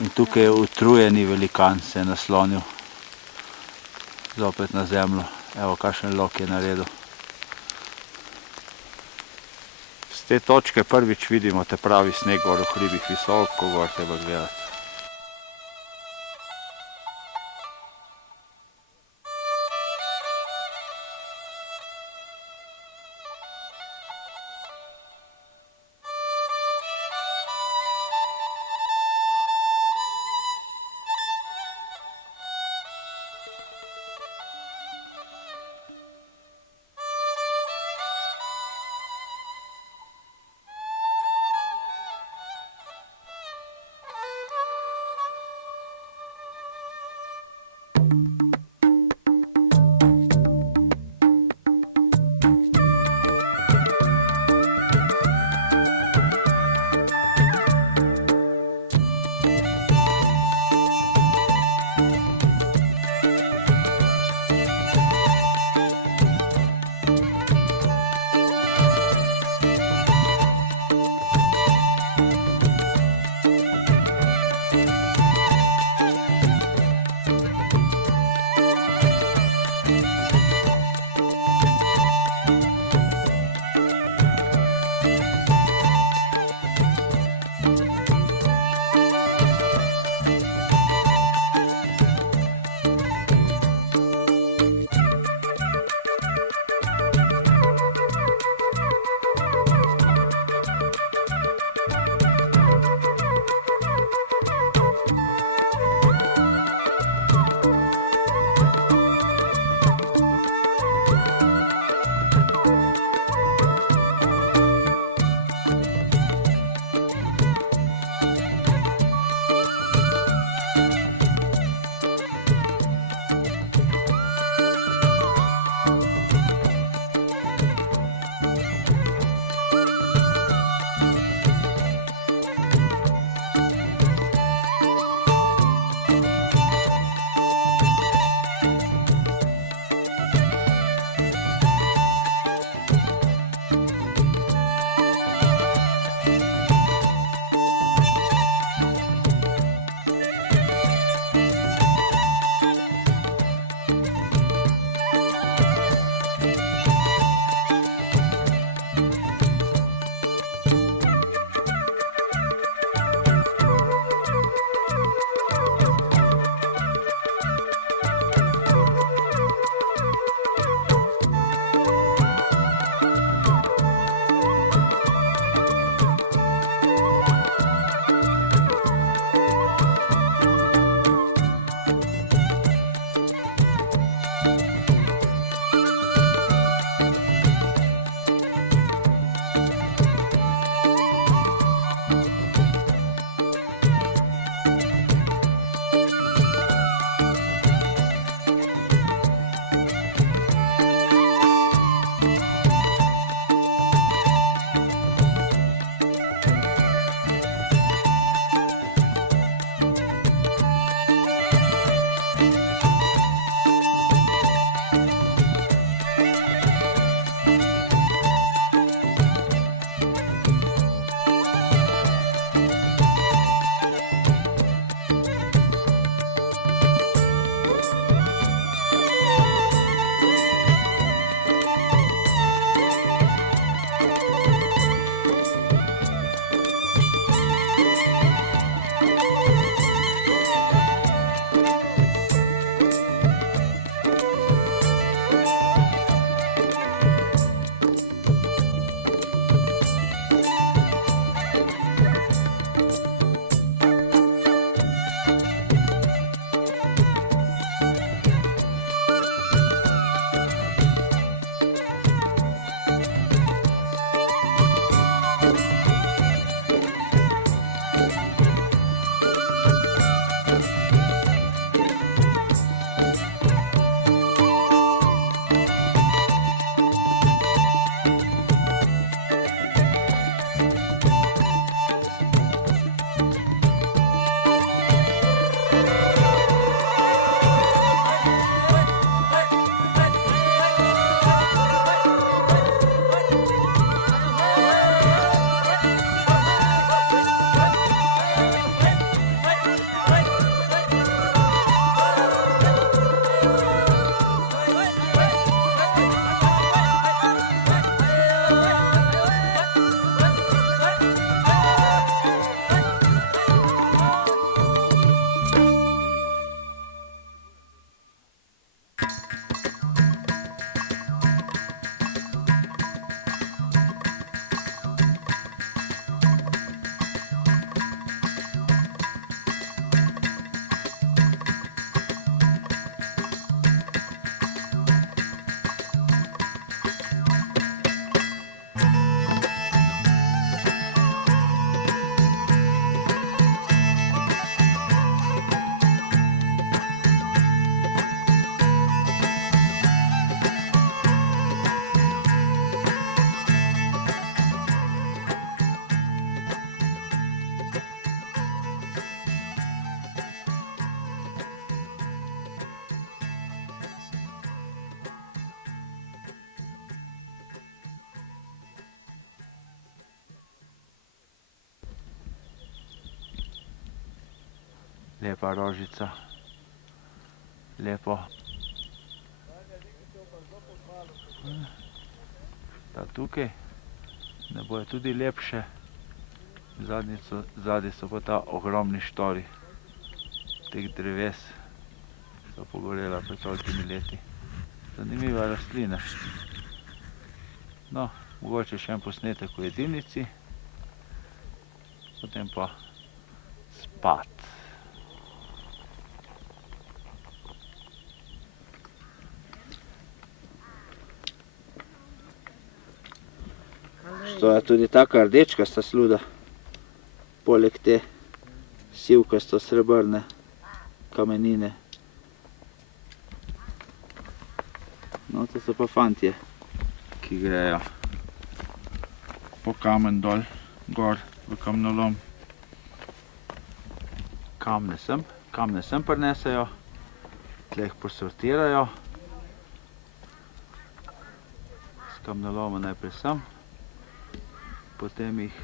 In tukaj je utrujeni velikan se je naslonil zopet na zemljo. Evo, kakšen lok je naredil. Z te točke prvič vidimo te pravi sneg gor v hribih, visoko gor treba gledati. Lepa rožica. Lepo. Ta tukaj, da bojo tudi lepše. Zadnji so pa ta ogromni štori teh dreves, so pogorela pred tolikimi leti. Zanimiva rastlina. No, mogoče še en posnetek v jedilnici, potem pa spat. Stoja tudi taka rdečkasta sluda, poleg te sivkasto srebrne kamenine. No, to so pa fantje, ki grejo po kamen dol, gor v kamnolom. Kamne sem prinesejo, tle jih posortirajo. S kamnoloma najprej sem, potem jih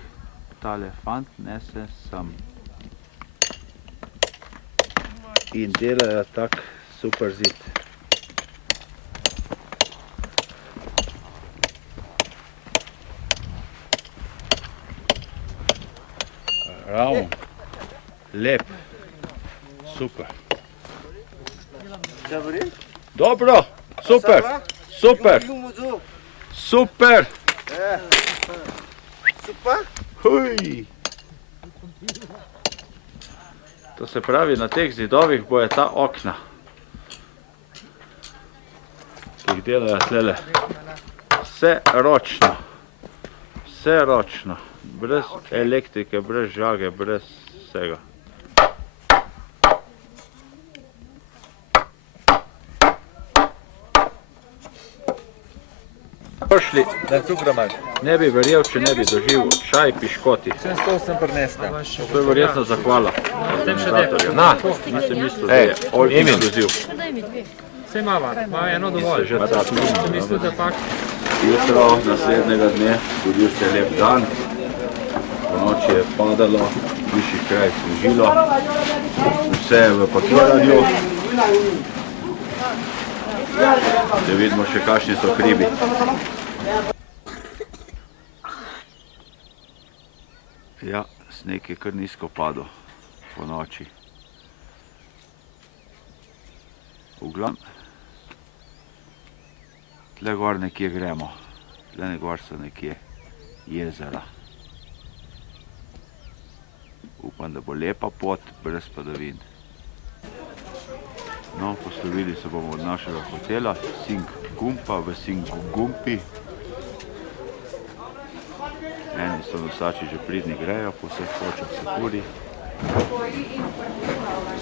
tale fant nese sem. In delajo tak super zid. Ravno, lep, super. Dobro, super, super, super. Huj. To se pravi, na teh zidovih bojo ta okna, ki jih delajo tlele. Vse ročno, brez elektrike, brez žage, brez vsega. Prišli, ne bi verjel, če ne bi doživel čaj piškoti. Vsem stol sem prinesla. To je verjetno zahvala organizatorja. Nisem mislil, da je all inclusive. Vse imava, ima eno dovolj. Sem mislil, da pak. Jutro naslednjega dne, zgodil se je lep dan. Po noči je padalo, v višjih krajih snežilo. Vse je v pakiranju. Da vidimo še kakšni so hribi. Ja, sneg je kar nizko padel po noči. V glavnem, tle gor nekje gremo. Tle gor so nekje jezera. Upam, da bo lepa pot, brez padavin. No, poslovili se bomo od našega hotela Singumpa v Singumpi. Eni so nosači že pridni grejo, po vseh točkah se kuri.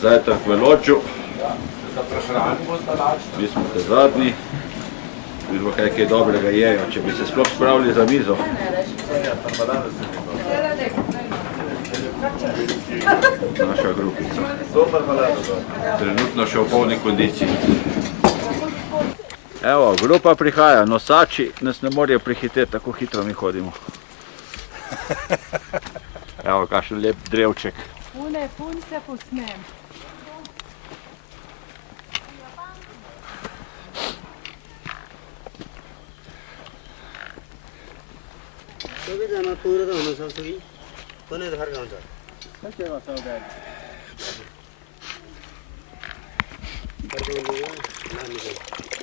Zajtrk v Lodžu. Mi smo te zadnji. Vidimo, kaj dobrega jejo, če bi se sploh spravili za mizo. Naša grupica. Trenutno še v polni kondiciji. Evo, grupa prihaja, nosači nas ne morejo prihiteti, tako hitro mi hodimo. Evo, kakšen lep drevček. Pun se posnem.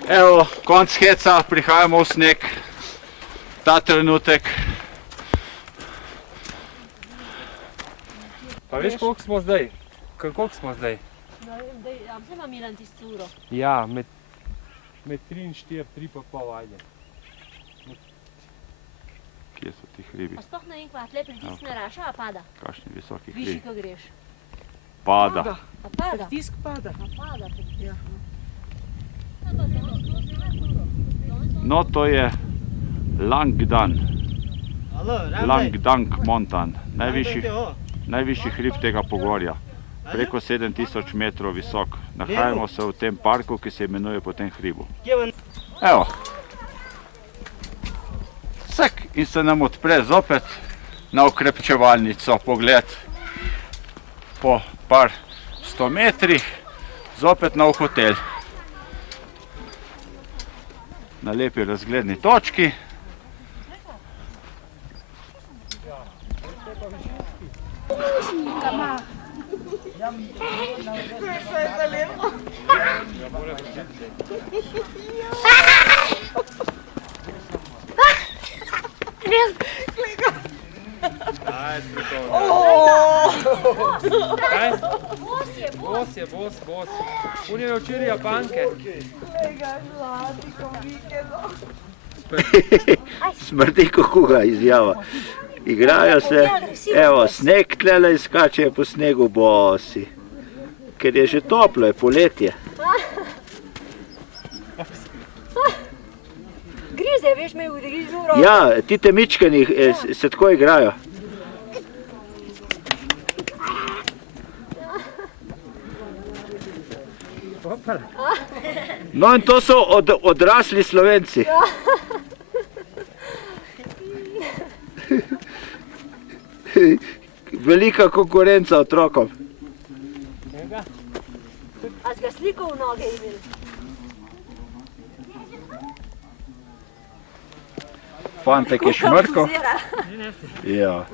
Evo, konc heca, prihajamo v sneg. Ta trenutek. Pa veš, koliko smo zdaj? Koliko smo zdaj? Zdaj vam Milan tisto uro. Ja, med 3 in 4, 3 pa pol, ajde. Kje so ti hribi? Pa sploh ne vem, kva tle pritisne raša, a pada? Kakšni visoki Višji, hribi? ko greš. Pada. A pada? Pritisk pada. A pada. Ja. No, to je Langdang. Langdang Montan. Najvišji hrib tega pogorja. Preko 7000 metrov visok. Nahajamo se v tem parku, ki se imenuje po tem hribu. Evo. Cek, in se nam odpre zopet na okrepčevalnico pogled po par 100 metrih, zopet nov hotel. Na lepi razgledni točki. Kaj? Bos je, bos. On je včeraj Japanke. Smrdi ko kuga izjava. Igrajo se, evo, sneg tlele izkačejo po snegu bosi. Ker je že toplo, je poletje. Grize, veš, me udriži v roke. Ja, ti temičkani se tako igrajo. No in to so odrasli Slovenci. Velika konkurenca otrokom. A si ga sliko v noge imel? Fantek je šmrko. Ja.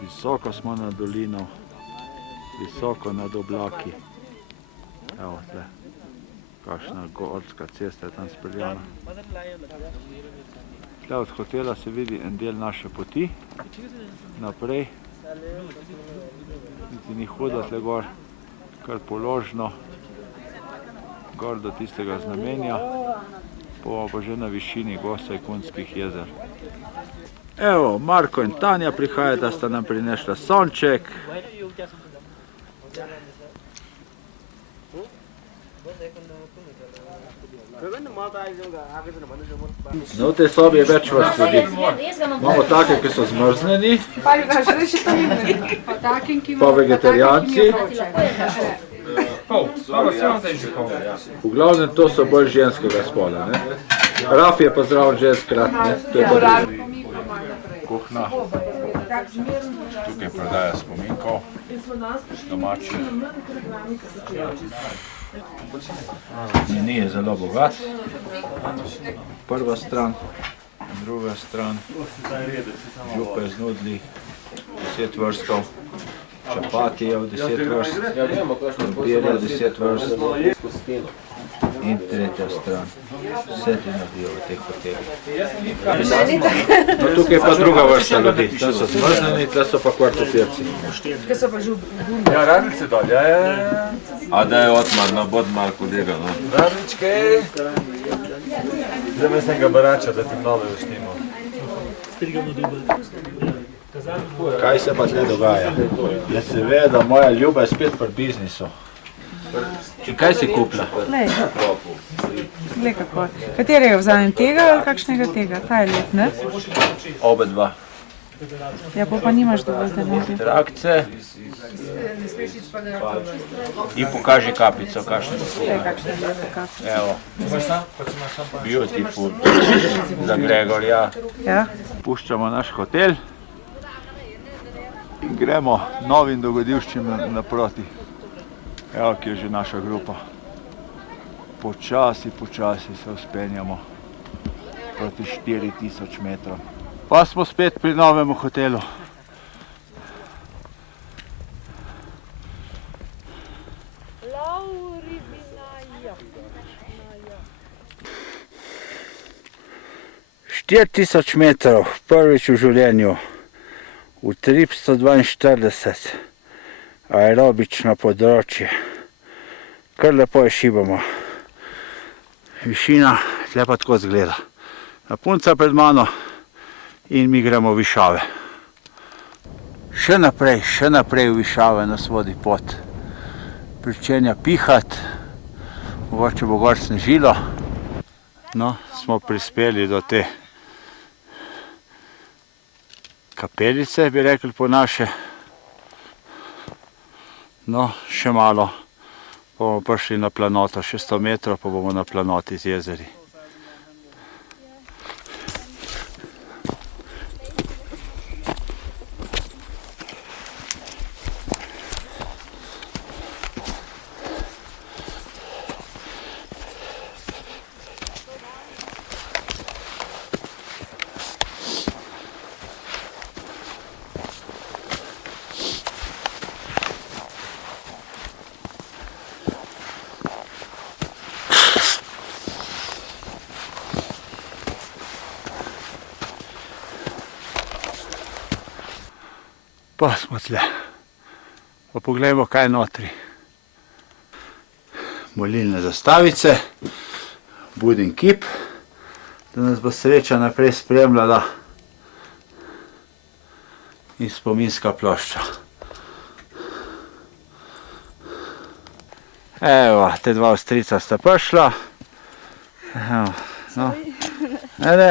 Visoko smo nad dolino, visoko nad oblaki. Evo tle, kakšna gorska cesta je tam speljana. Tle od hotela se vidi en del naše poti, naprej. Niti ni huda tle gor, kar položno, gor do tistega znamenja, pa že na višini Gosa in Kunskih jezer. Evo, Marko in Tanja prihajata, sta nam prinesla sonček. No, v tej sobi je več vrst ljudi. Imamo take, ki so zmrznjeni, pa vegetarijanci. V glavnem to so bolj ženskega spola, ne? Raf je pa zraven ženskrat, ne? To je pa kuhna. Tukaj prodaja spominkov, domači. Meni je zelo bogat. Prva stran, druga stran, župe z nudli, 10 vrstov, čapatijev 10 vrst, krompirjev 10 vrst in tretja stran. Vse ti naredijo v teh hotelih. No, tukaj je pa druga vrsta ljudi. Tam so zmrznjeni, tle so pa kvartopirci. Kaj so pa že Ja, radnice dol, ja. A da je Otmar na bod malo kolega, no? Radničke. Zdaj mislim ga barača, da ti nove uštimo. Kaj se pa tle dogaja? Jaz se ve, da moja ljuba je spet pri biznisu. Kaj si kupila? Glej. Glej kako. Katerega vzamem, tega ali kakšnega tega? Ta je lep, ne? Oba dva. Ja, pa nimaš dovolj denarja. Trakce. In pokaži kapico, kakšne so. Kakšne lepe kapice. Evo. Beautiful. Za Gregorja. Ja. Puščamo naš hotel in gremo novim dogodivščim naproti. Evo, ki je že naša grupa. Počasi se vzpenjamo proti 4000 metrov. Pa smo spet pri novemu hotelu. Štiri tisoč metrov, prvič v življenju, utrip 142, aerobično področje. Kar lepo je šibamo. Višina tle pa tako zgleda. Punca pred mano in mi gremo v višave. Še naprej v višave nas vodi pot. Pričenja pihat, mogoče bo gor snežilo. No, smo prispeli do te kapelice, bi rekli po naše. No, še malo, pa bomo prišli na planoto, še 100 metrov, pa bomo na planoti z jezeri. Pa smo tle. Pa poglejmo, kaj je notri. Molilne zastavice, Budin kip, da nas bo sreča naprej spremljala, in spominska plošča. Evo, te dva Avstrijca sta prišla. Evo, no. Ne,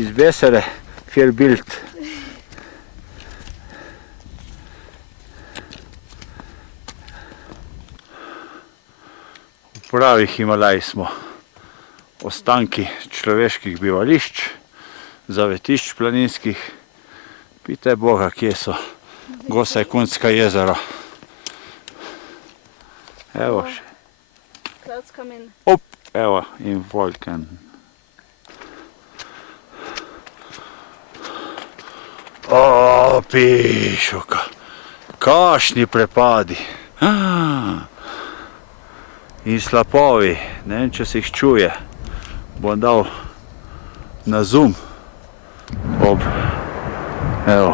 iz Besere, viel Bild. V pravih Himalaji smo. Ostanki človeških bivališč, zavetišč planinskih. Pitaj Boga, kje so Gosajkunska jezero. Evo še. Op, evo, in Volken. O, pišuka. Kašni prepadi. In slapovi, ne vem, če se jih čuje, bom dal na zoom ob, evo,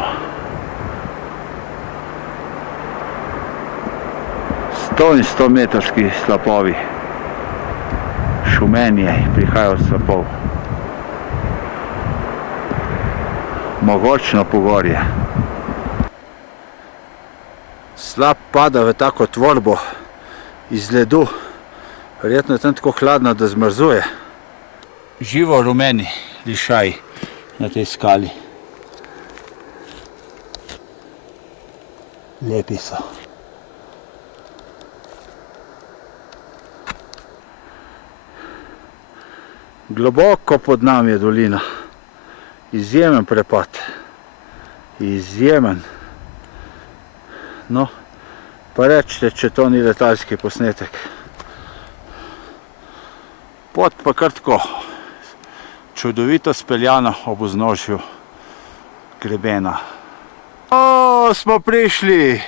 100 in 100 metrski slapovi, šumenje prihaja od slapov, mogočno pogorje. Slap pada v tako tvorbo iz ledu. Verjetno je tam tako hladno, da zmrzuje. Živo rumeni lišaji na tej skali. Lepi so. Globoko pod nami je dolina. Izjemen prepad. Izjemen. No, pa rečite, če to ni letalski posnetek. Pot pa kar tako čudovito speljana ob vznožju grebena. O, smo prišli!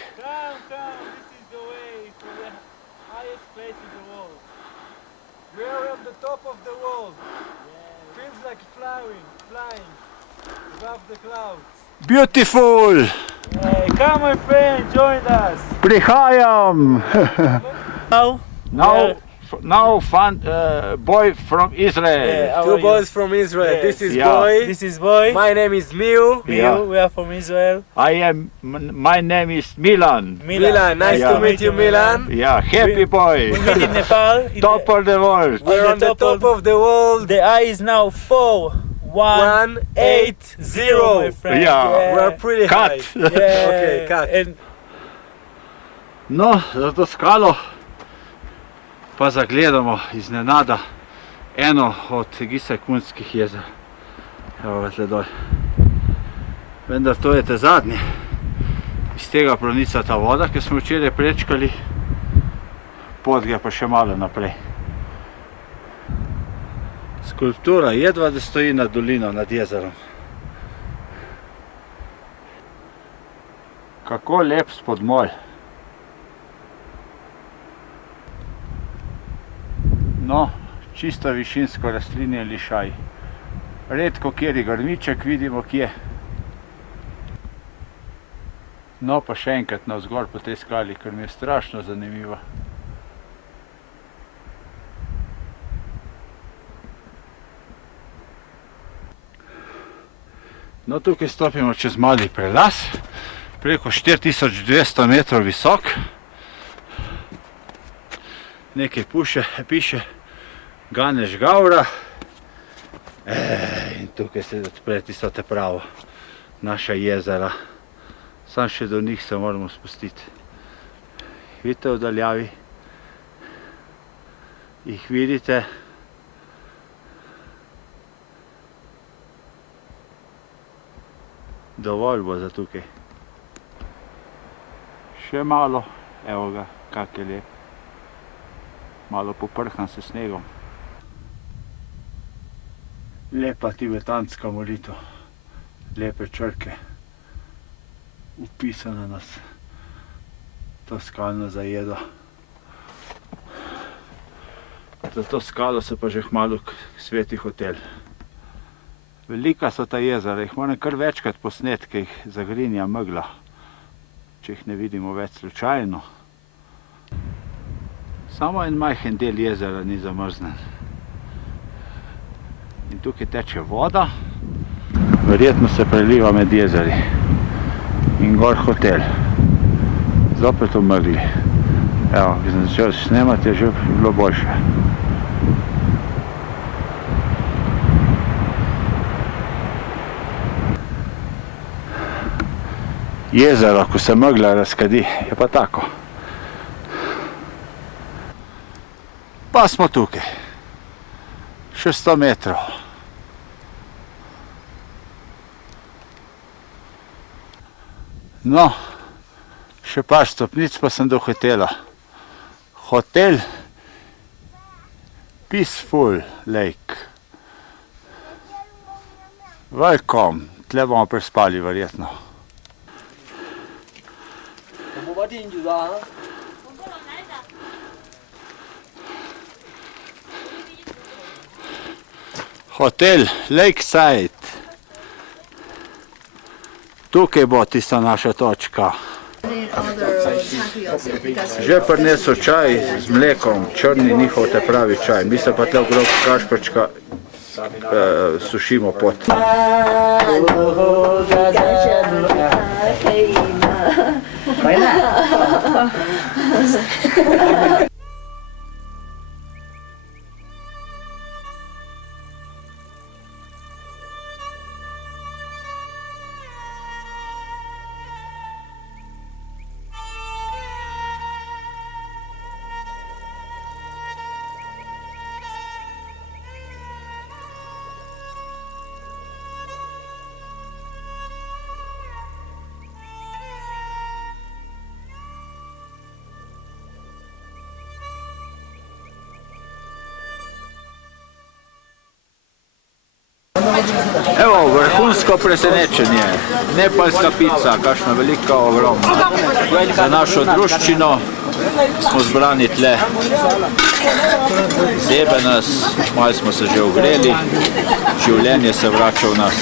Beautiful! Hey, come my friend, join us! Prihajam! Now now found boy from Israel. Two boys from Israel. Yes. This is Yeah. boy. This is boy. My name is Miu. Yeah. We are from Israel. My name is Milan. Milan, nice Yeah. to meet you, Milan. Yeah, happy boy. We meet in Nepal. Top of the world. We're on the top of the world. The eye is now 4-1-8-0, my friend. Yeah. We're pretty Cut. high. Yeah. Okay, cut. And No, za to skalo pa zagledamo iznenada eno od Gisekunskih jezer. Evo ga tle dol. Vendar to je te zadnje. Iz tega pronica ta voda, ki smo včeraj prečkali, pot gre pa še malo naprej. Skulptura jedva, da stoji nad dolino, nad jezerom. Kako lep spodmol. No, čisto višinsko rastlinje lišaj. Redko kjeri grmiček vidimo kje. No, pa še enkrat navzgor po tej skali, ker mi je strašno zanimivo. No, tukaj stopimo čez mali prelaz, preko 4200 metrov visok. Nekaj piše Ganeš Gavra. In tukaj se odpre tisto te pravo, naša jezera. Sam še do njih se moramo spustiti. Vidite v daljavi? Jih vidite? Dovolj bo za tukaj. Še malo, evo ga, kak je lep. Malo poprhan se snegom. Lepa tibetanska molitev, lepe črke, upisana nas to skalno zajedo. Za to skalo se pa že kmalu sveti hotel. Velika so ta jezera, jih moram kar večkrat posnet, ker jih zagrinja megla, če jih ne vidimo več slučajno. Samo en majhen del jezera ni zamrznen. In tukaj teče voda, verjetno se preliva med jezeri. In gor hotel. Zopet v megli. Evo, ki sem začel snemati, je že bilo boljše. Jezero, ko se megla razkadi, je pa tako. Pa smo tukaj. Še 100 metrov. No, še par stopnic pa sem do hotela. Hotel Peaceful Lake. Welcome. Tle bomo prespali verjetno. Hotel Lakeside. Tukaj bo tista naša točka. Že prinesel čaj z mlekom, črni njihov te pravi čaj. Mi se pa tle okrog kašprčka sušimo pot. Evo, vrhunsko presenečenje. Nepalska pica, kakšna velika, ogromna. Za našo druščino smo zbrani tle. Zebe nas, malo smo se že ogreli, življenje se vrača v nas.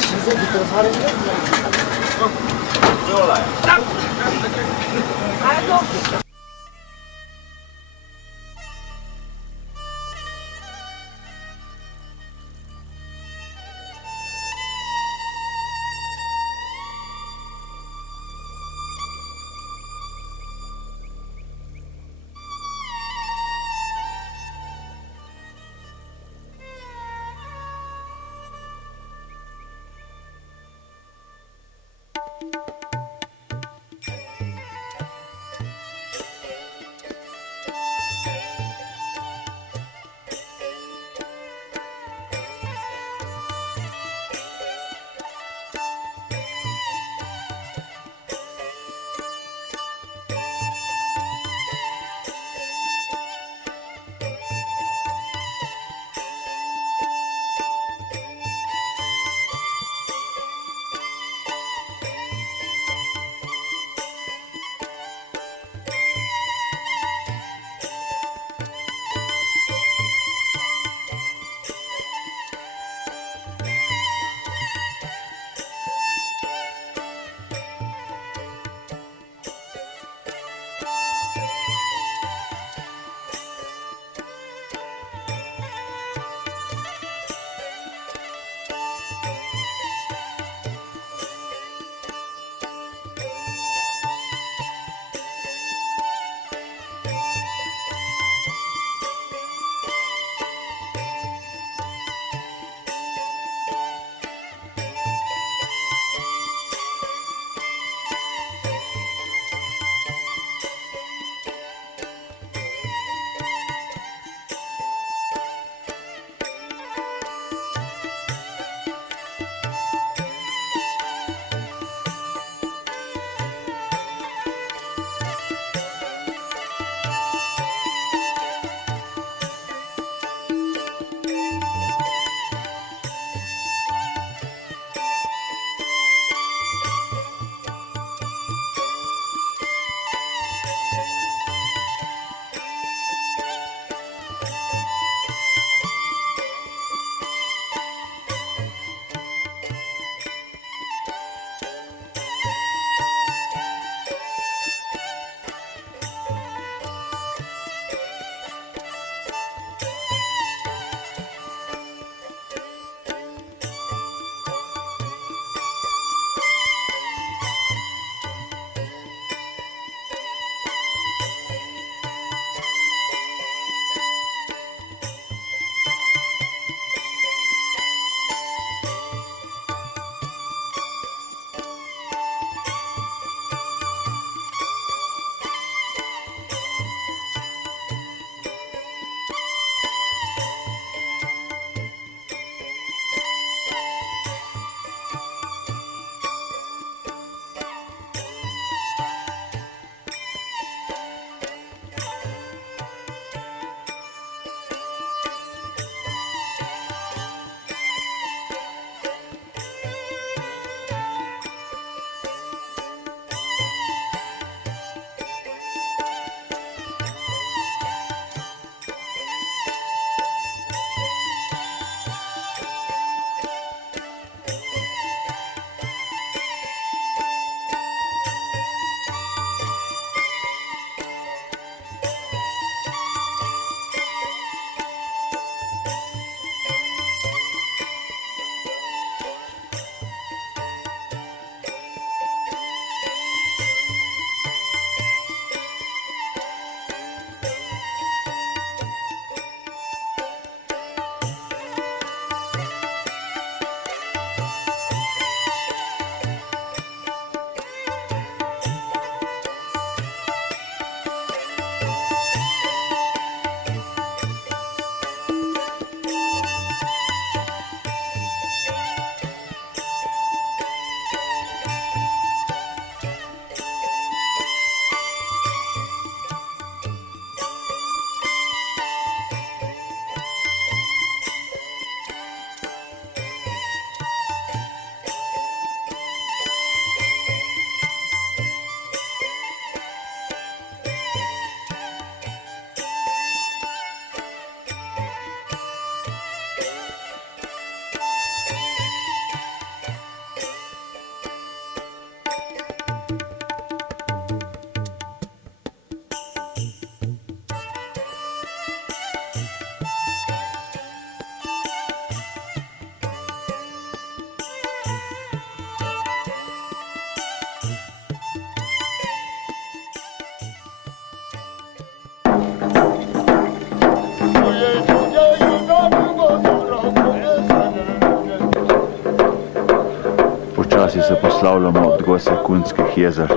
naslavljamo od Gosje Kunskih jezer.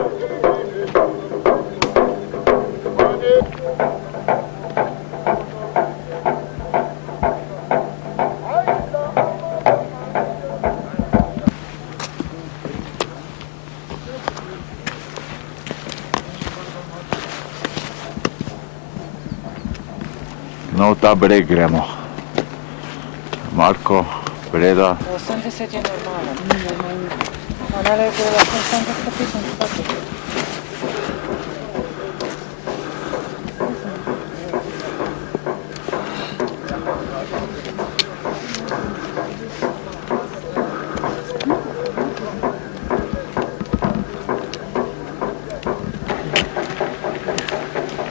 No, v ta breg gremo. Marko, Breda. 80 je normalen, ni normalno. Ona je bila lahko 155.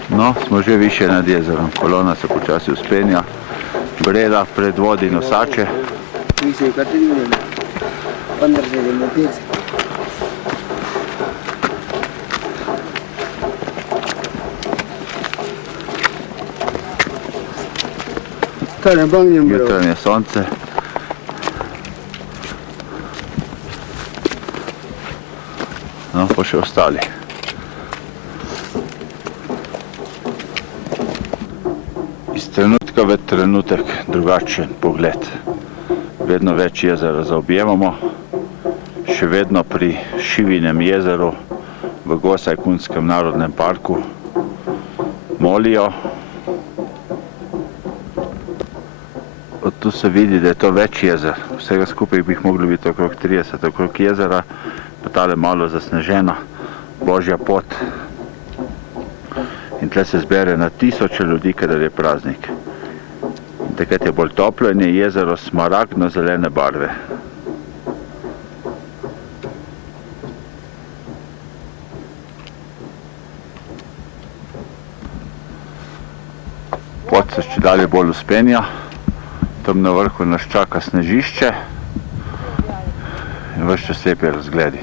No, smo že više nad jezerom. Kolona se počasi uspenja. Breda predvodi nosače. Jutranje sonce. No, pa še ostali. Iz trenutka v trenutek drugačen pogled. Vedno več jezera zaobjemamo, še vedno pri Šivinem jezeru v Gosje-Kunskem narodnem parku molijo. Od tu se vidi, da je to več jezer. Vsega skupaj bi jih moglo biti okrog 30, okrog jezera, pa tale malo zasnežena Božja pot. In tle se zbere na tisoče ljudi, kadar je praznik. In takrat je bolj toplo in je jezero smaragdno-zelene barve. Pot se čedalje bolj vzpenja. Tam na vrhu nas čaka snežišče in ves čas lepi razgledi.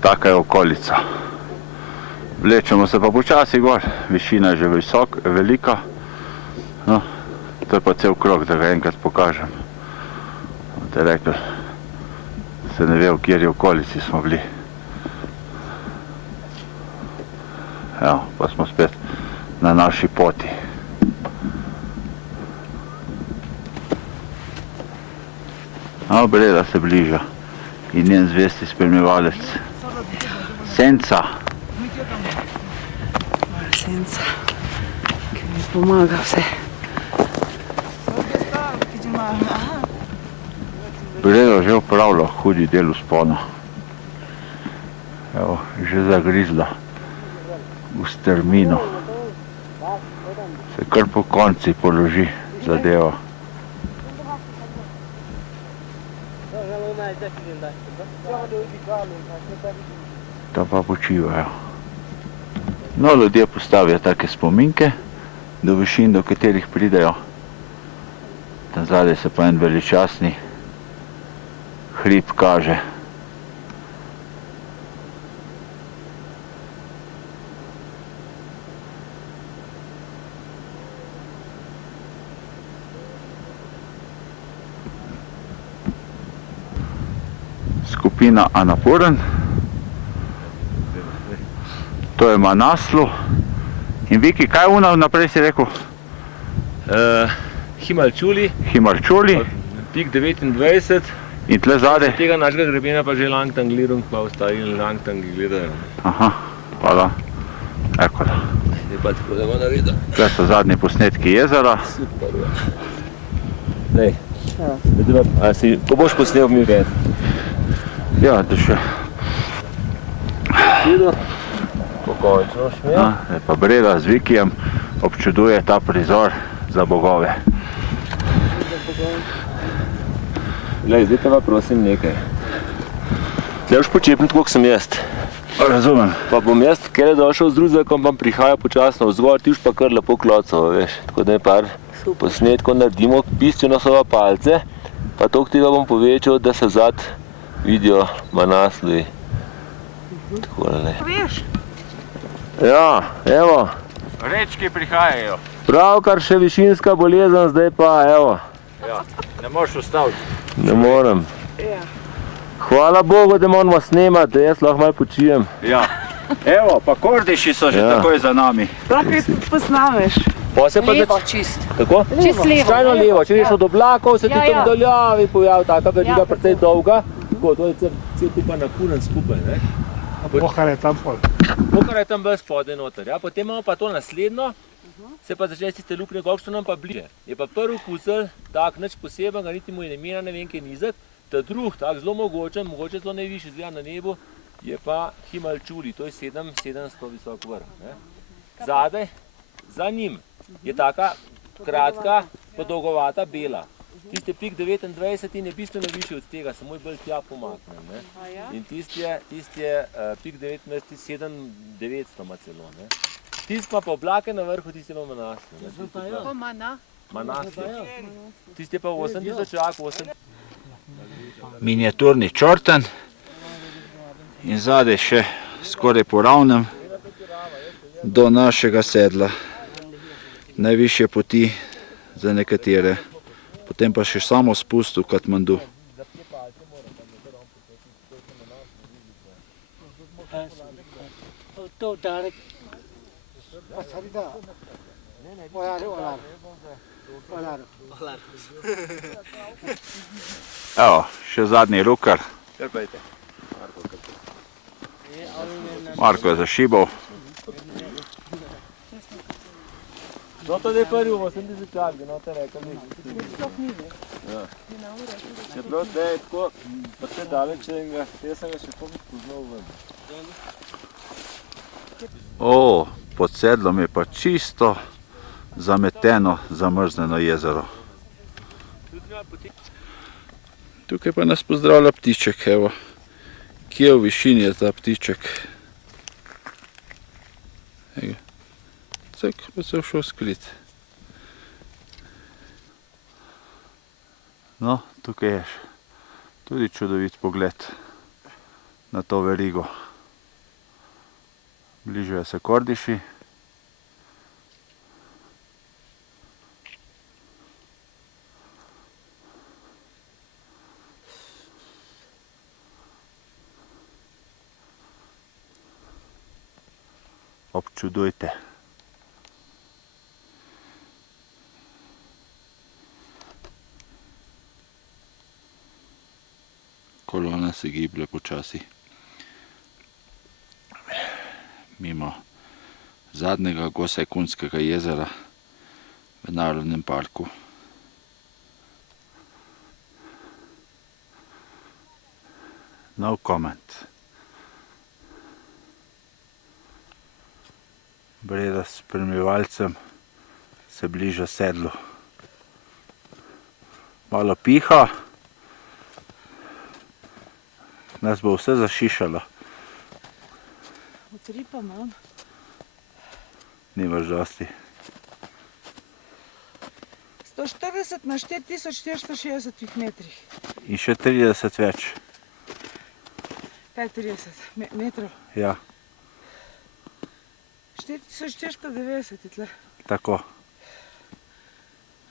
Taka je okolica. Vlečemo se pa počasi gor, višina je že velika. No, to je pa cel krog, da ga enkrat pokažem. Boste rekli, se ne ve, v kjeri okolici smo bili. Evo, pa smo spet na naši poti. A Breda se bliža in njen zvesti spremljevalec Senca. Senca, ki mi pomaga vse. Breda že opravlja hudi del vzpona. Evo, že zagrizla v strmino. Se kar po konci položi zadeva. Ta pa počivajo. No, ljudje postavijo take spominke do višin, do katerih pridejo. Tam zadaj se pa en veličastni hrib kaže. Skupina Anapuren. To je Manaslu. In Viki, kaj je naprej si rekel? Himalčuli, Himalčuli. pik 29. In tle zadaj? Tega našega grebena pa že Langtang-Lirung pa ostali Langtangi gledajo. Aha, hvala. Eko da. Je pa tako, da bo naredil. Tle so zadnji posnetki jezera. Super. Lej, ko boš posnel mi več? Ja, da še. Pokončno šmija. Pa Breda z Vikijem občuduje ta prizor za bogove. Lej, zdaj te pa prosim nekaj. Ne boš počepniti, koliko sem jaz. Razumem. Pa bom jaz, ker je došel z Ruzakom, pa prihaja počasno vzgor, ti už pa kar lepo klocov, veš. Tako da je par posnetkov naredimo, bistveno so pa palce, pa toliko tega bom povečal, da se zad vidijo Manaslu. Takole. Veš? Ja, evo. Rečki prihajajo. Pravkar še višinska bolezen, zdaj pa, evo. Ne moreš ustaviti. Ne morem. Ja. Hvala Bogu, da moramo snemati, da jaz lahko malo počijem. Ja. Evo, pa Kordiši so že Ja. takoj za nami. Lahko jih tudi posnameš. Pa se pa Levo, čist. Kako? Čist levo. Skrajno levo, če greš od oblakov, se ti Ja, tam ja. doljavi pojavi taka veriga, Ja. precej dolga. Tako, to je cel kupa nakuren skupaj, ne? Pohar je tam pol. Pokar je tam bolj spodaj noter, ja? Potem imamo pa to naslednjo, se pa začne s tiste luknje, koliko so nam pa bliže. Je pa prvi kucelj, tak, nič poseben, niti mu je nemena, ne vem, kaj je nizek. Ta drug, tak, zelo mogočen, mogoče zelo najvišji izgleda na nebu, je pa Himalčuli, to je 700 visok vrh, ne? Zadaj, za njim, je taka kratka, pa dolgovata bela. Tisti je pik 29 in je bistveno višji od tega, samo je bolj tja pomaknen, ne? In tisti je pik 19, 7900 ima celo, ne? Tisti ima pa oblake na vrhu, tisti ima Manasje, ne? Tisti je pa Manasje. Tisti je pa 8000 ak, 8. Miniaturni čorten in zadaj še skoraj po ravnem do našega sedla. Najvišje poti za nekatere, potem pa še samo spust v Katmandu. Evo, še zadnji rukar. Marko je zašibal. No, to je prvi 80 ak, da no te rekam nekaj. Ja. Čeprav zdaj je tako, pa še daleč, te sem ga še komik poznal ven. O, pod sedlom je pa čisto zameteno, zamrzneno jezero. Tukaj pa nas pozdravlja ptiček, evo. Kje v višini je ta ptiček? Ega. Cek, pa se je šel skrit. No, tukaj je tudi čudovit pogled na to verigo. Bližajo se Kordiši. Občudujte. Kolona se giblje počasi mimo zadnjega Gosajkunskega jezera v Narodnem parku. No comment. Breda s spremljevalcem se bliža sedlu. Malo piha. Nas bo vse zašišalo. Utripa imam. Nimaš dosti. 140 na 4460 metrih. In še 30 več. Kaj 30 metrov? Ja, 4490 je tle. tako.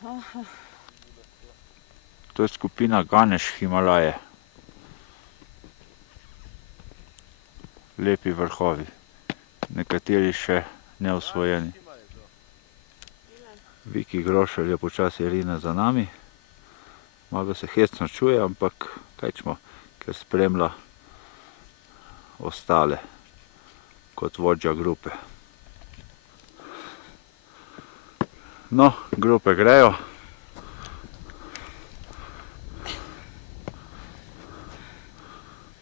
Aha. To je skupina Ganeš Himalaje. Lepi vrhovi. Nekateri še neosvojeni. Viki Grošelj je počasi rine za nami. Malo se hecno čuje, ampak kaj čmo, ker spremlja ostale kot vodja grupe. No, grupe grejo.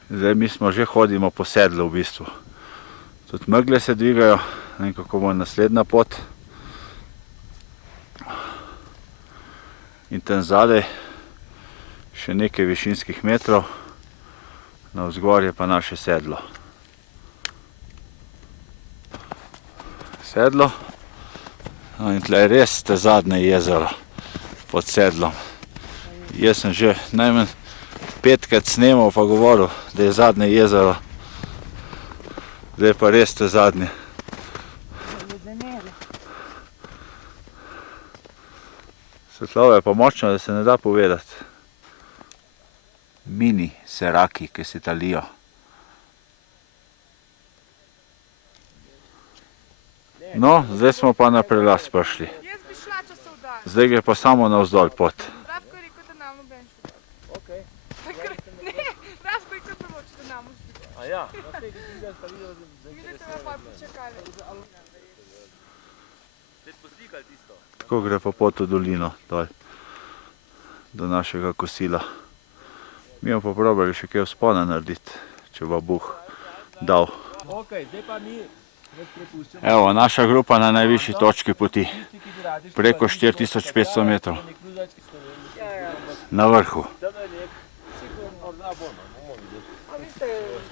Zdaj mi smo že hodimo po sedlu v bistvu. Tudi megle se dvigajo, ne vem kako bo naslednja pot. In tam zadaj še nekaj višinskih metrov, navzgor je pa naše sedlo. Sedlo. No in tle je res te zadnje jezero pod sedlom. Jaz sem že najmanj 5krat snemal pa govoril, da je zadnje jezero. Zdaj pa res te zadnje. Se Svetloba je pa močna, da se ne da povedati. Mini seraki, ki se talijo. No, zdaj smo pa na prelaz prišli. Jaz bi šla, če se udaj. Zdaj gre pa samo navzdol pot. Radko je rekel, da nam noben šli. Ne, Radko je rekel, da noče, da nam šli. A ja, Vidite me pa počakali. ste poslikali tisto. Tako gre pa pot v dolino dol. Do našega kosila. Mi bomo pa probali še kaj vzpona narediti, če bo Bog dal. Ok, zdaj pa mi vas prepuščamo. Evo, naša grupa na najvišji točki poti. Preko 4500 metrov. Na vrhu. A vi ste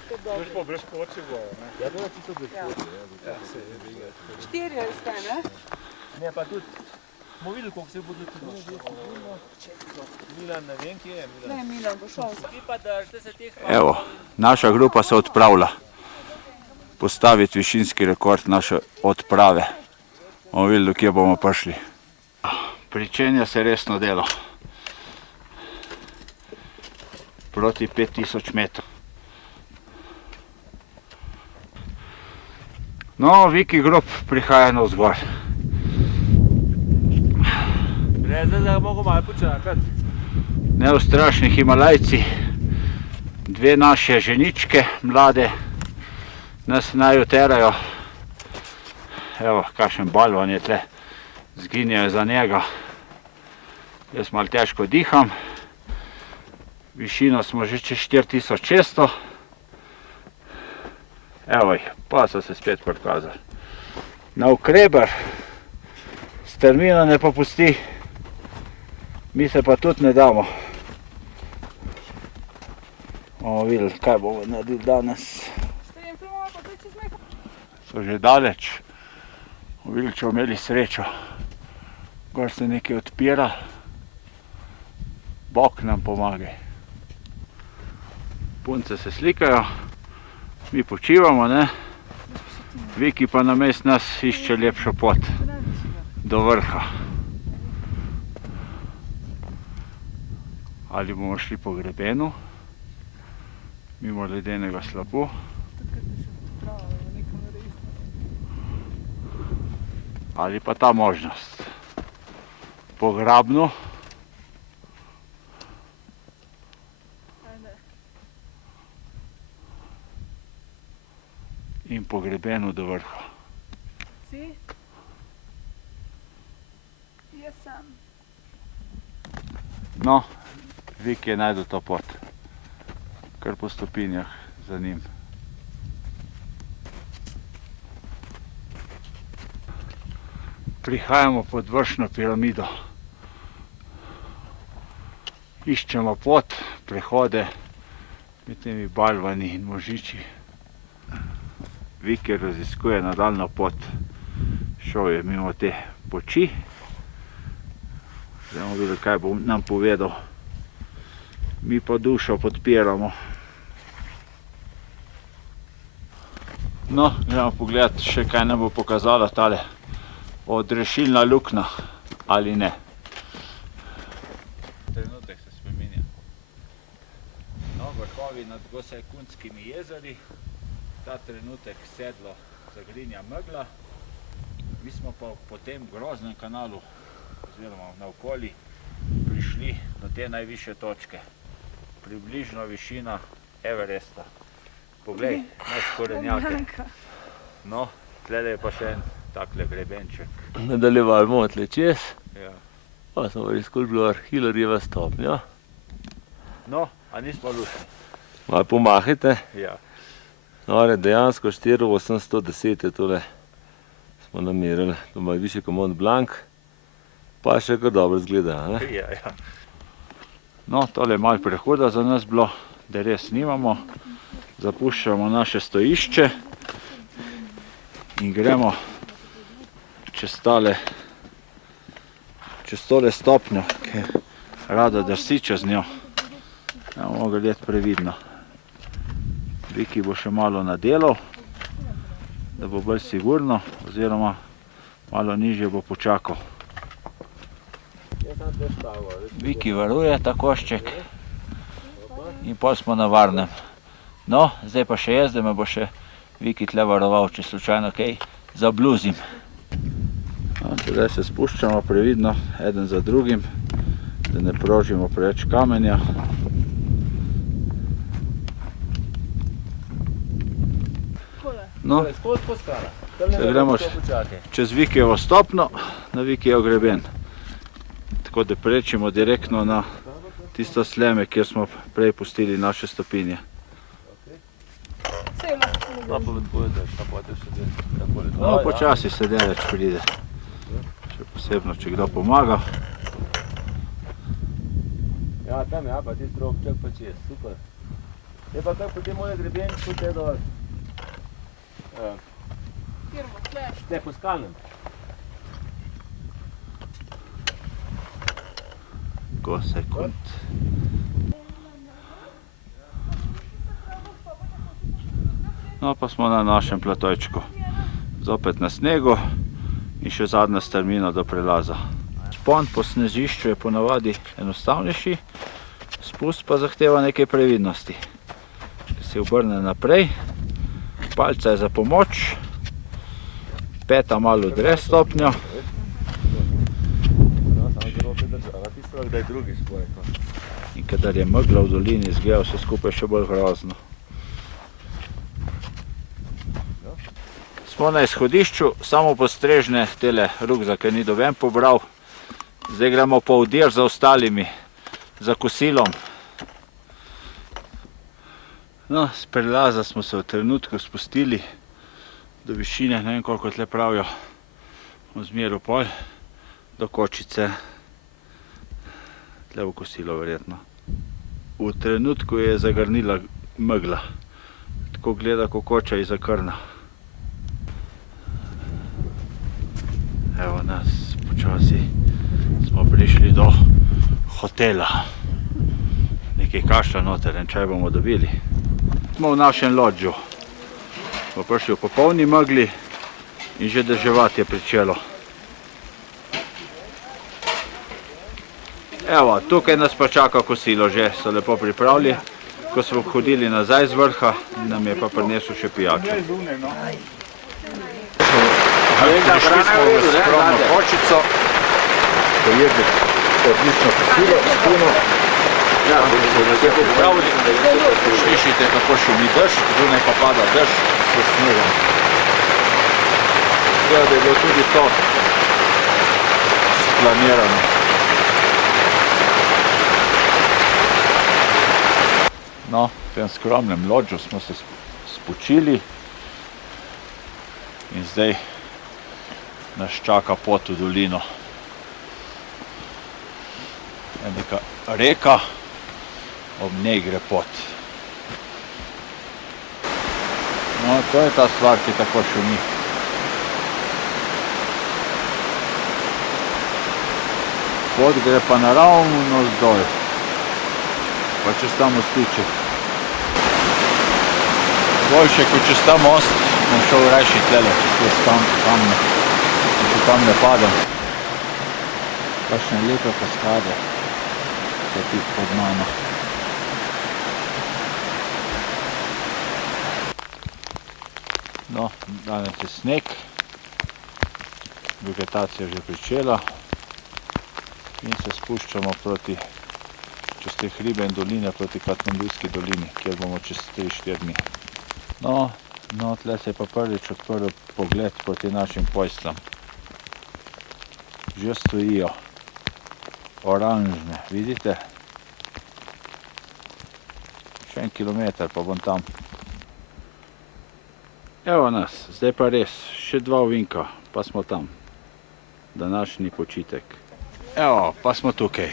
kar dobri. Po brezpoci bo, ne? Ja, to je čisto brezpoci. Štirje ste, ne? Ne, pa tudi, smo videli, koliko se bodo tudi. Milan, ne vem, kje je Milan. Ne, Milan bo šel. Vi pa držite se teh Evo, naša grupa se odpravlja postaviti višinski rekord naše odprave. Bomo videli, kje bomo prišli. Pričenja se resno delo. Proti 5000 metrov. No, Viki Grob prihaja navzgor. Zdaj ga mogo malo počakati. Neustrašni Himalajci, dve naše ženičke mlade, nas naj terajo. Evo, kakšen balvan je tle, zginjajo za njega. Jaz malo težko diham. Višino smo že čez 4600. Evo jih, pa so se spet prikazali. Navkreber, strmina ne popusti. Mi se pa tudi ne damo. Bomo videli, kaj bomo naredili danes. So že daleč. Bomo videli, če bomo imeli srečo. Gor se nekaj odpira. Bog nam pomagaj. Punce se slikajo, mi počivamo, ne? Viki pa namesto nas išče lepšo pot do vrha. Ali bomo šli po grebenu, mimo ledenega slapu. Ali pa ta možnost. Po Grabnu. In po grebenu do vrha. Si? Jaz sam. No, Viki je najdel to pot. Kar po stopinjah za njim. Prihajamo pod vršno piramido. Iščemo pot, prehode med temi balvani in možiči. Viki raziskuje nadaljno pot. Šel je mimo te poči. Zdaj bomo videli, kaj bo nam povedal. Mi pa dušo podpiramo. No, gremo pogledati še, kaj nam bo pokazala tale odrešilna luknja, ali ne. Trenutek se spreminja. No, vrhovi nad Gosajkunskimi jezeri. Ta trenutek sedlo zagrinja megla. Mi smo pa po tem groznem kanalu, oziroma naokoli, prišli do te najvišje točke. Približno višina Everesta. Poglej, na skorenjake. No, tlele je pa še en takle grebenček. Nadaljevali bomo tle čez, Ja. pa smo skoli bilo Hilarjeva stopnja. No, a nismo lušni? Malo pomahajte. Ja. No, dejansko 4810 je tole smo namerili. To malo više kot Mont Blanc, pa še kar dobro zgleda, ne? Ja, ja. No, tole je malo prehoda za nas bilo, da res nimamo. Zapuščamo naše stojišče in gremo čez tole stopnjo, ki rada drsi čez njo. Ja, bomo gledati previdno. Viki bo še malo nadelal, da bo bolj sigurno, oziroma malo nižje bo počakal. Viki varuje ta košček in pol smo na varnem. No, zdaj pa še jaz, da me bo še Viki tle varoval, če slučajno kaj zabluzim. No, sedaj se spuščamo previdno, eden za drugim, da ne prožimo preveč kamenja. No, se gremo čez Vikijevo stopno na Vikijev greben. Tako da prečimo direktno na tisto sleme, kjer smo prej pustili naše stopinje. No, počasi se deleč pride. Še posebno, če kdo pomaga. Ja, tam je, pa tisti robček pa čez, super. Je pa kak potem moj greben, kot je dol. Ne, po skalnem. Ko sekund. No, pa smo na našem platojčku. Zopet na snegu in še zadnja strmina do prelaza. Spon po snežišču je ponavadi enostavnejši, spust pa zahteva nekaj previdnosti. Če se obrne naprej, palca je za pomoč, peta malo udre stopnjo. In kadar je megla v dolini, izgleda vse skupaj še bolj grozno. Smo na izhodišču, samo postrežne tele rukzake ni noben pobral. Zdaj gremo po vdir za ostalimi, za kosilom. No, z prelaza smo se v trenutku spustili do višine, ne vem koliko tle pravijo, v zmeru pol, do kočice. Tle v kosilo verjetno. V trenutku je zagrnila megla, tako gleda kokoča iza krna. Evo nas, počasi smo prišli do hotela. Nekaj kašlja noter, en čaj bomo dobili. Smo v našem lodžu. Smo prišli v popolni megli in že deževati je pričelo. Evo, tukaj nas pa čaka kosilo, že so lepo pripravili. Ko smo hodili nazaj z vrha, nam je pa prinesel še pijačo. Prišli smo v skromno kočico, pojeli odlično kosilo, spuno. Slišite, kako šumi dež, zunaj pa pada dež s snegom. Gleda, da je bilo tudi to splanirano. No, v tem skromnem lodžu smo se spočili in zdaj nas čaka pot v dolino. Neka reka, ob njej gre pot. No, to je ta stvar, ki tako šumi. Pot gre pa naravno zdolj, pa čez ta mostiček. Boljše, kot čez ta most, bom šel rajši tlele, čez kamne, če tam ne padem. Kakšne lepe kaskade so tik pod mano. No, danes je sneg, vegetacija je že pričela in se spuščamo proti čez te hribe in doline proti Katmandujski dolini, kjer bomo čez 3-4 dni. No, tle se je pa prvič odprl pogled proti našim pojslam. Že stojijo. Oranžne, vidite? Še 1 kilometer pa bom tam. Evo nas, zdaj pa res, še 2 ovinka, pa smo tam. Današnji počitek. Evo, pa smo tukaj,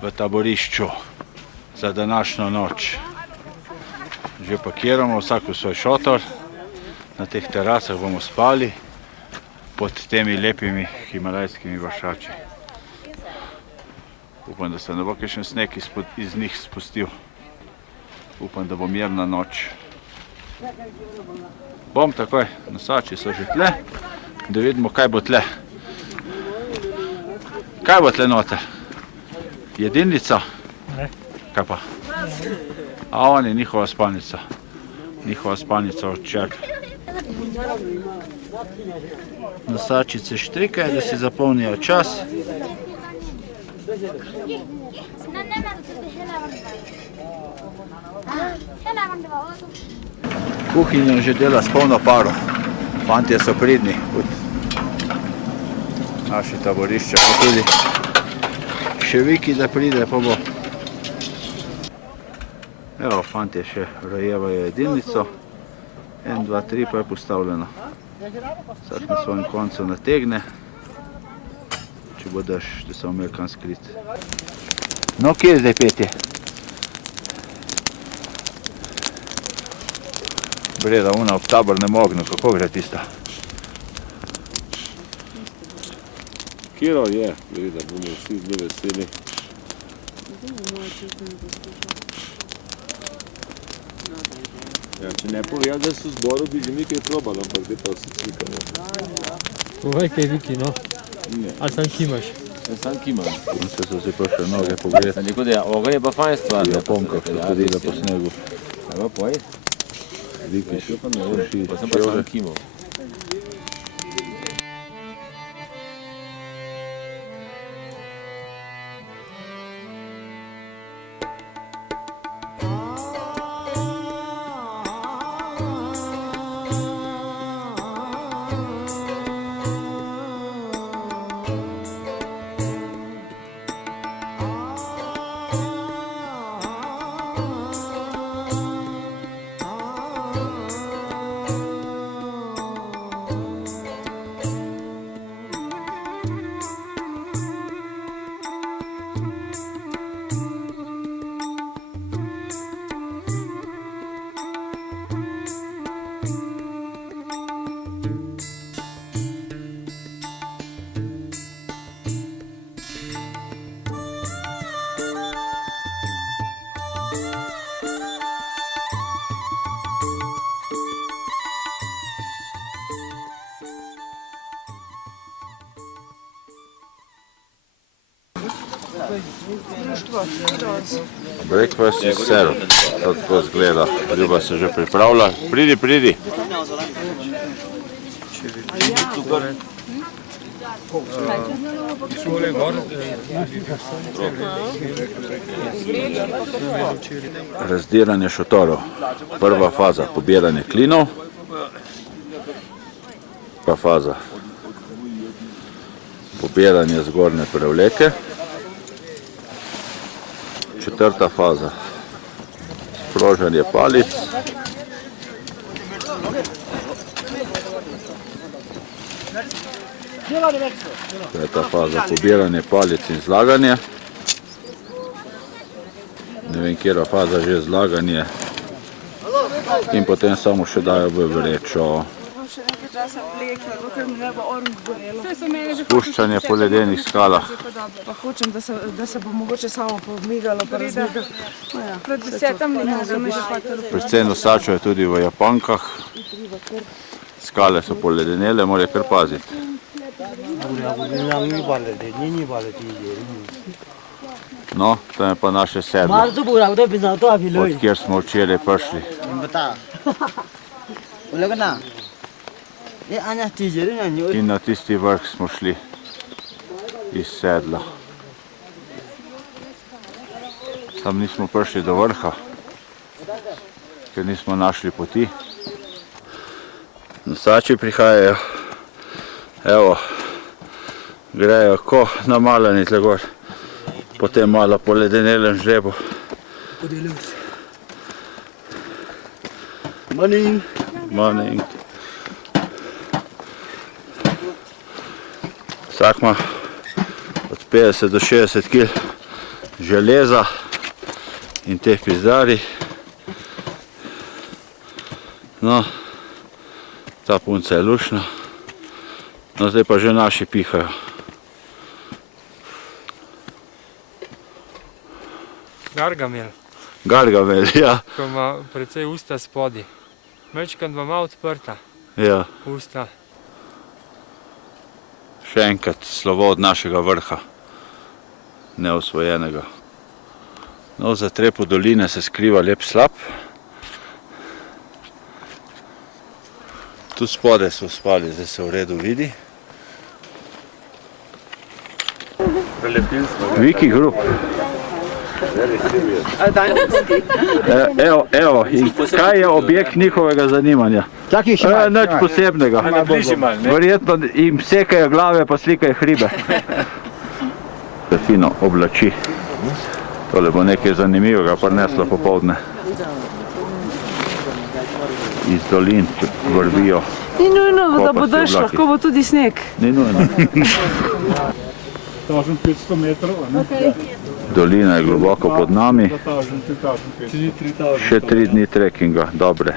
v taborišču, za današnjo noč. Že pakiramo vsak v svoj šotor, na teh terasah bomo spali, pod temi lepimi himalajskimi vršači. Upam, da se ne bo kakšen sneg iz njih spustil. Upam, da bo mirna noč. Bom takoj, nosači so že tle, da vidimo, kaj bo tle. Kaj bo tle noter? Jedilnica? Ne. Kaj pa? A on je njihova spalnica. Njihova spalnica od čaka. Nosačice štrikajo, da si zapolnijo čas. Kuhinjo že dela s polno paro. Fantje so pridni. Naši taborišča pa tudi še Viki, da pride, pa bo. Evo, fantje še rojevajo jedilnico. 1, 2, 3 pa je postavljeno. Sad na svojem koncu nategne. Če bo daš, da se imel kam skrit. No, kje je zdaj petje? Breda, ona ob tabornem ognju, kako gre tista? Kjero je, da bomo vsi zelo veseli. Ja, če ne povem, da so zboru, bi že mi kaj probali, ampak zdaj pa vsi cvikamo. Povej kaj Viki, no. Ne. Ali sam kimaš? Sam kimam. On se so si prišli noge pogledati. Tako da, ogen je pa fajn stvar. Japonka, ki so hodila po snegu. Evo, poj. Viki še vrši Pa sem pa sam kimal. Breakfast is served. Tako izgleda. Ljuba se že pripravlja. Pridi, pridi. Razdiranje šotorov. Prva faza, pobiranje klinov. Prva faza, pobiranje zgornje prevleke. Četrta faza, sprožanje palic. Peta faza, pobiranje palic in zlaganje. Ne vem, kjera faza že zlaganje. In potem samo še dajo v vrečo. Spuščanje po ledenih skalah. Pa hočem, da se bo mogoče samo pomigalo, pa razmigalo. Pred 10 minutami že pa to. Predvsem nosačo je tudi v Japonkah. Skale so poledenele, mora kar paziti. No, tam je pa naše sedlo, od kjer smo včeraj prišli. In na tisti vrh smo šli iz sedla. Tam nismo prišli do vrha, ker nismo našli poti. Nosači prihajajo, evo, grejo ko namalani tle gor, potem malo poledenelem žrebu. Morning. Morning. Vsak ima od 50 do 60 kg železa in teh pizdari. No, ta punca je lušna. No, zdaj pa že naši pihajo. Gargamel, Gargamel, ja. ko ima precej usta spodi. Mečkan dva ima odprta Ja. usta. Še enkrat slovo od našega vrha. neosvojenega. No, za trepo doline se skriva lep slap. Tu spodaj so spali, zdaj se v redu vidi. Viki Group. Evo, in kaj je objekt njihovega zanimanja? Nič posebnega. Verjetno jim sekajo glave, pa slikajo hribe. Fino oblači. Tole bo nekaj zanimivega prineslo popoldne. Iz dolin vrvijo. Ni nujno, da bo dež, lahko bo tudi sneg. Ni nujno. 1500 metrov, ne? Dolina je globoko pod nami. Še 3 dni trekinga, dobre.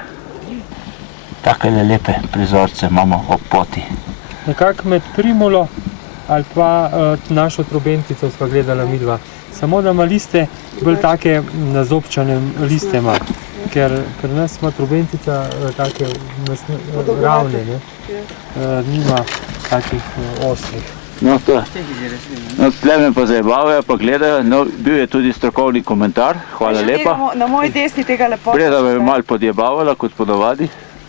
Takele lepe prizorce imamo ob poti. Nekako med Primulo ali pa našo trobentico sva gledala midva. Samo da ima liste bolj take nazobčane liste ima. Ker pri nas ima trobentica take ravne, ne? Nima takih ostrih. No, tle me pa zajebavajo, pa gledajo. No, bil je tudi strokovni komentar, hvala lepa. Na moji desni tega lepotca. Preda me je malo podjebavala, kot ponavadi.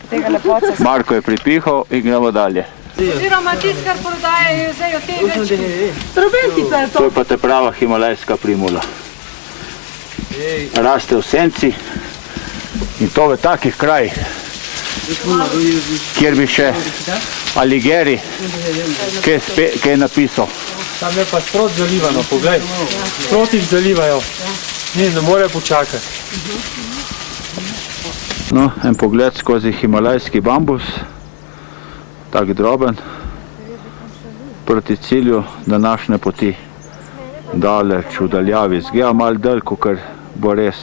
Tega lepotca. Marko je pripihal in gremo dalje. Oziroma tist, kar prodajajo zdaj od tega. Trobentica je to. To je pa te prava himalajska Primula. Raste v senci in to v takih krajih, kjer bi še Alighieri kaj je napisal. Tam je pa sprot zalivano, poglej. Sprot jih zalivajo. Ne more počakati. No, en pogled skozi himalajski bambus, tak droben, proti cilju današnje poti. Daleč, v daljavi, zgleda malo dalj, kakor bo res.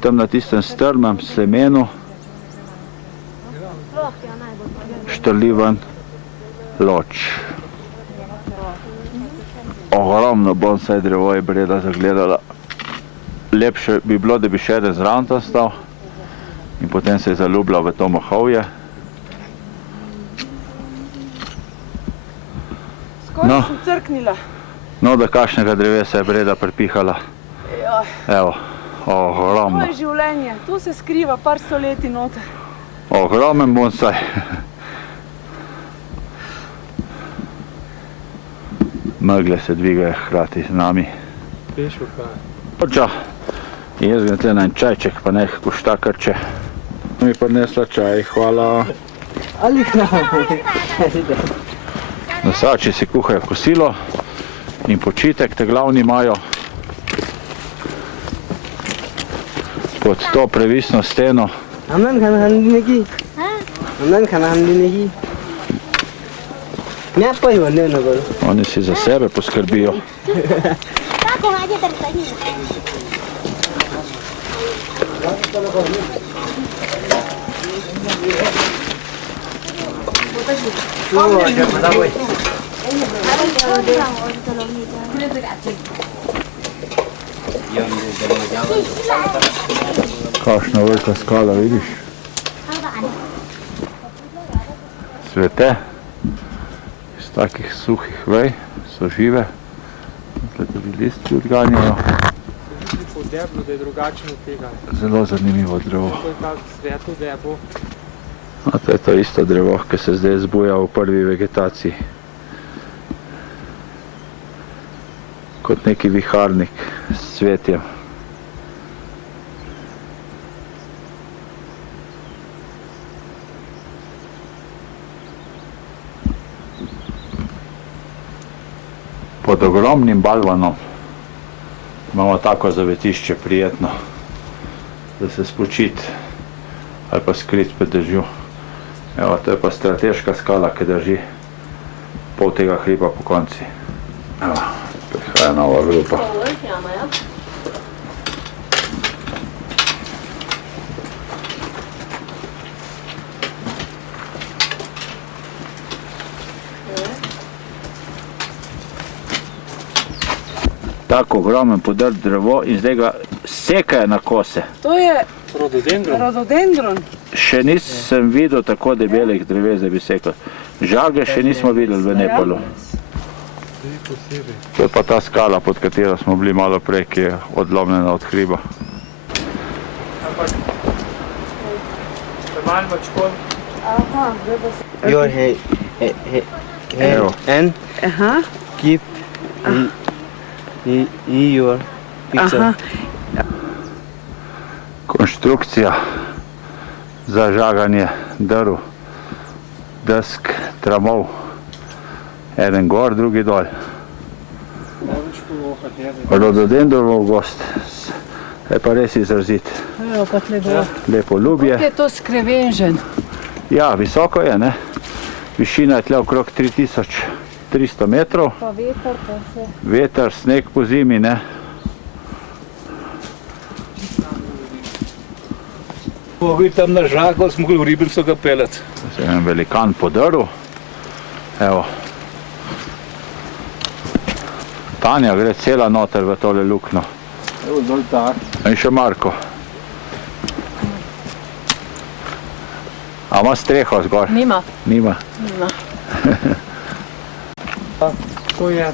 Tam na tistem strmem slemenu štrliven loč. Ogromno bonsai drevo je Breda zagledala. Lepše bi bilo, da bi še eden zraven tam stal in potem se je zaljubila v to mahovje. Skoraj sem crknila. No, da kakšnega drevesa je Breda pripihala. Evo, ogromno. To je življenje, tu se skriva par stoletij noter. Ogromen bonsai. Megle se dvigajo hkrati z nami. Hoča, jaz grem tle na en čajček, pa neh košta krče. Mi prinesla čaj, hvala. Nosači si kuhajo kosilo in počitek, te glavni imajo pod to previsno steno. Oni si za sebe poskrbijo. Kakšna velika skala, vidiš? Cvete iz takih suhih vej, so žive. Tudi listi odganjajo. Po deblu, da je drugačno od tega. Zelo zanimivo drevo. To je tako svetlo deblo. To je to isto drevo, ki se zdaj zbuja v prvi vegetaciji. Kot neki viharnik s cvetjem. Pod ogromnim balvanom imamo tako zavetišče prijetno, da se spočiti ali pa skriti pred dežju. Evo, to je pa strateška skala, ki drži pol tega hriba po konci. Evo, prihaja nova grupa. Tako ogromen podrt drevo in zdaj ga sekajo na kose. To je rododendron. Rododendron. Še nisem videl tako debelih dreves, da bi sekal. Žage še nismo videli v Nepalu. To je pa ta skala, pod katero smo bili malo prej, ki je odlomljena od hriba. Ampak, malo mačkon. Your head, Evo. and Aha, keep your picture. aha. Konštrukcija za žaganje drv, desk, tramov. Eden gor, drugi dol. Rododendrov gost. Je pa res izrazit. Evo pa tle dol. Lepo ljubje. Je to skrevenžen. Ja, visoko je, ne? Višina je tle okrog 3300 metrov. Pa veter pa se. Veter, sneg po zimi, ne? Mogli tam na žago, smo mogli v Ribico ga peljati. Se je en velikan podrl. Evo. Tanja gre cela noter v tole lukno. Evo dol tak. In še Marko. A ima streho zgor? Nima. Nima. Nima. To je